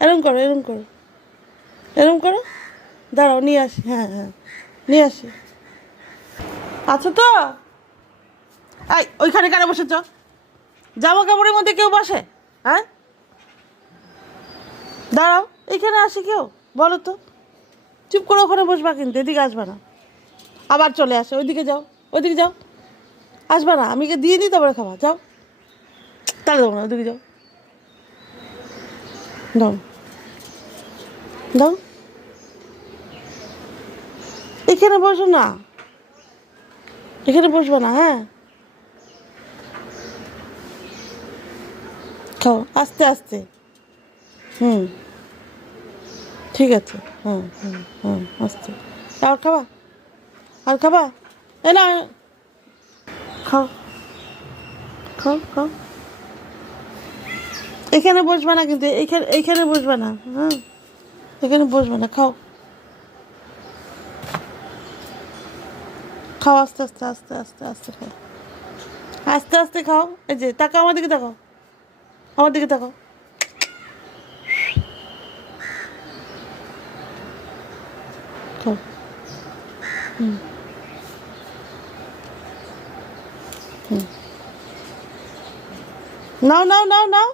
এরম করো, এরম করো, এরম করো। দাঁড়াও, নিয়ে আসি। হ্যাঁ হ্যাঁ, নিয়ে আসি। আচ্ছা তো, এই ওইখানে কেন বসেছ? জামা কাপড়ের মধ্যে কেউ বসে? হ্যাঁ, দাঁড়াও, এখানে আসি কেউ? বলো তো। চুপ করে ওখানে বসবা, কিন্তু এদিকে আসবে না। আবার চলে আসে, ওইদিকে যাও, ওইদিকে যাও। আসবে না, আমি দিয়ে দিই, তারপরে খাবা। যাও, তাহলে দেবো না, ওইদিকে যাও। দাও, দাও, এখানে বসো না, এখানে বসবো না। হ্যাঁ, খাও আস্তে আস্তে। হুম, ঠিক আছে। হুম হুম হুম, আস্তে। আর খাবা? আর খাবা? এ না, খাও, খাও, খাও। এখানে বসবে না কিন্তু, এইখানে বসবে না। হ্যাঁ, এখানে বসবে না। খাও, খাও আস্তে আস্তে, আস্তে আস্তে, আস্তে খাও, আস্তে আস্তে খাও। এই যে তাকাও, আমার দিকে তাকাও, আমার দিকে তাকাও। খাও। নাও নাও নাও নাও।